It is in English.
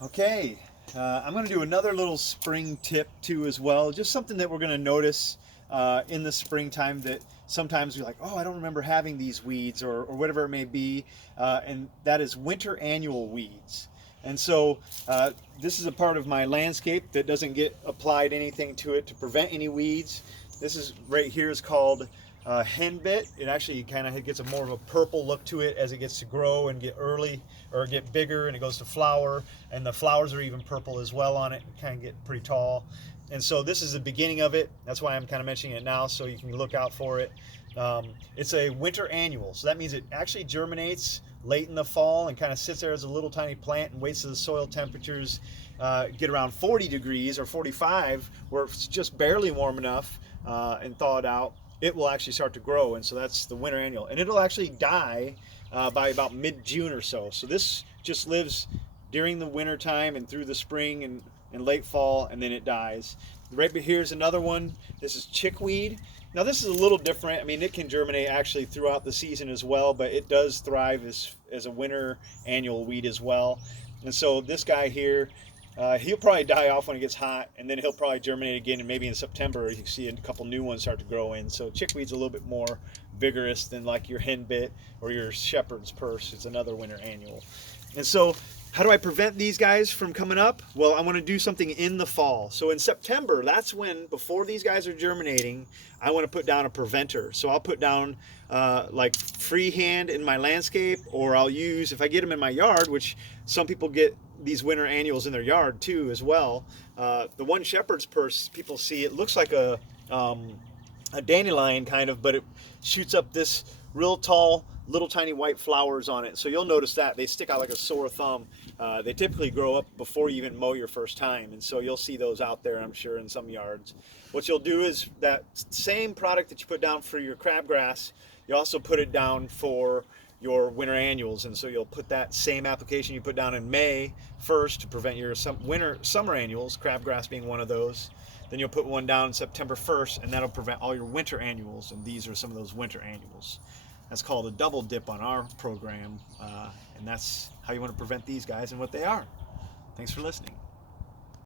Okay, I'm going to do another little spring tip too as well. Just something that we're going to notice in the springtime that sometimes you're like, oh, I don't remember having these weeds or whatever it may be, and that is winter annual weeds. And so this is a part of my landscape that doesn't get applied anything to it to prevent any weeds. This is right here is called henbit. It actually kind of gets a more of a purple look to it as it gets to grow and get early or get bigger and it goes to flower, and the flowers are even purple as well on it and kind of get pretty tall. And so this is the beginning of it. That's why I'm kind of mentioning it now, so you can look out for it. It's a winter annual, so that means it actually germinates late in the fall and kind of sits there as a little tiny plant and waits till the soil temperatures get around 40 degrees or 45, where it's just barely warm enough and thawed out. It will actually start to grow, and so that's the winter annual, and it'll actually die by about mid-June or so. So this just lives during the winter time and through the spring and late fall, and then it dies. Right here's another one. This is chickweed. Now this is a little different. I mean, it can germinate actually throughout the season as well, but it does thrive as a winter annual weed as well. And so this guy here, he'll probably die off when it gets hot, and then he'll probably germinate again, and maybe in September you can see a couple new ones start to grow in. So chickweed's a little bit more vigorous than like your henbit or your shepherd's purse. It's another winter annual. And so how do I prevent these guys from coming up? Well, I want to do something in the fall. So in September, that's when, before these guys are germinating, I want to put down a preventer. So I'll put down like freehand in my landscape, or I'll use, if I get them in my yard, which some people get these winter annuals in their yard too as well. The one shepherd's purse, people see, it looks like a dandelion kind of, but it shoots up this real tall, little tiny white flowers on it. So you'll notice that they stick out like a sore thumb. They typically grow up before you even mow your first time, and so you'll see those out there, I'm sure, in some yards. What you'll do is that same product that you put down for your crabgrass, you also put it down for your winter annuals, and so you'll put that same application you put down in May first to prevent your summer annuals, crabgrass being one of those. Then you'll put one down September 1st, and that'll prevent all your winter annuals, and these are some of those winter annuals. That's called a double dip on our program, and that's how you want to prevent these guys and what they are. Thanks for listening.